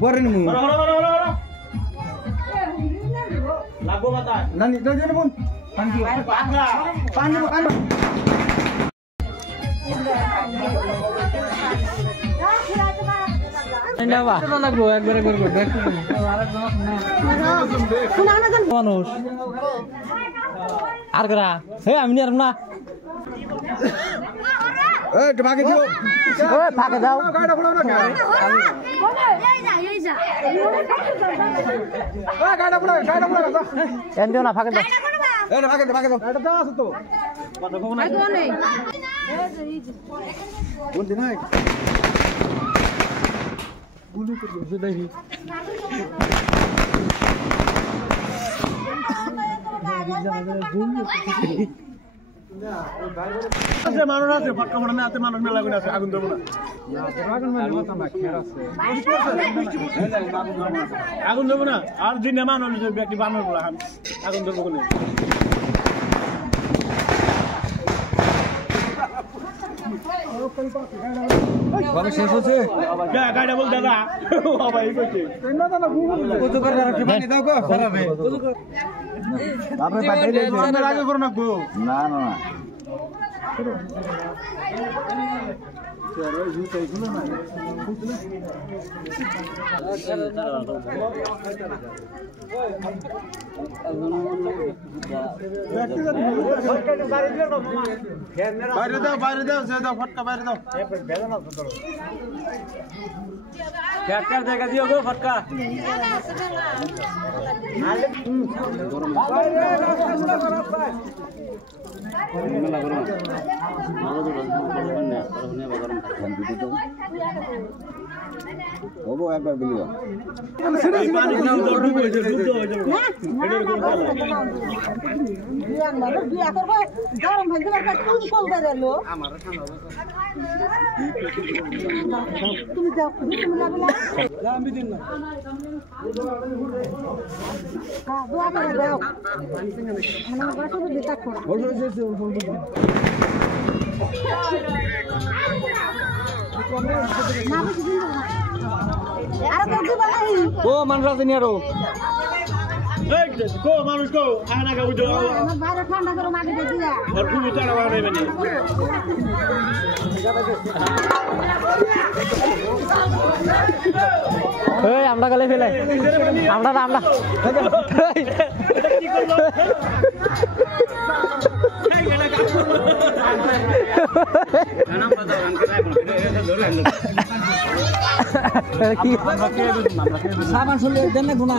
পরে নিমু লাগবো কথা নানি তো জানো বোন পানি পানি পানি এন্ডাবা লাগবো একবারে করব দেখতে মানুষ আর করা হে আমি নিলাম না এই ভাগে দিও ওই ভাগে দাও গাড়ি খোলো না এই যা ওই গাড়ি খোলো দাও এন দিও না ভাগে দাও এই ভাগে দাও এটা দাও আছে তো কথা কম না কোন দিন নাই গুলি করে দেখি আছে মানুষ আছে ফটকা ফটনা আছে মানুষ মেলা করে আছে আগুন দেব না আগুন দেব না আর দিনে মানুষ ব্যক্তি বানর বলা আগুন দেব কোনে বাবা শেষ হচ্ছে গাড়ি বল দাদা বাবা এই কইছে না কত করে রাখি পানি দাও গো খারাপ হে আপনি পাঠিয়ে দেন আমরা আগে করো না গো না বাইরে দাও সে দাও ফটকা বাইরে দাও ফটকার জায়গা দিও গো ফটকা ওগো একবার বলিও পানি নাও জল ডুবে গেছে বুদ্ধ হয়ে যাবে এটা কোন চালা বিয়া করব গরম হয়ে যাবে কোন কোল বেরলো আমার তুমি যাও তুমি লাগলা আমি দিন না হ্যাঁ দোয়া করে দাও আমার বাসা দিতে করা ও মানুষ আছে নি আরো এই কো মানুষ কো আনা গা বুঝো আমার বাইরে ঠান্ডা করে মাটি দিয়ে দিয়া আর খুবই তাড়া বানাবে না এই আমরা গলে ফেলে আমরা কি করলো কি সাবান শুনলে দেন না গুনা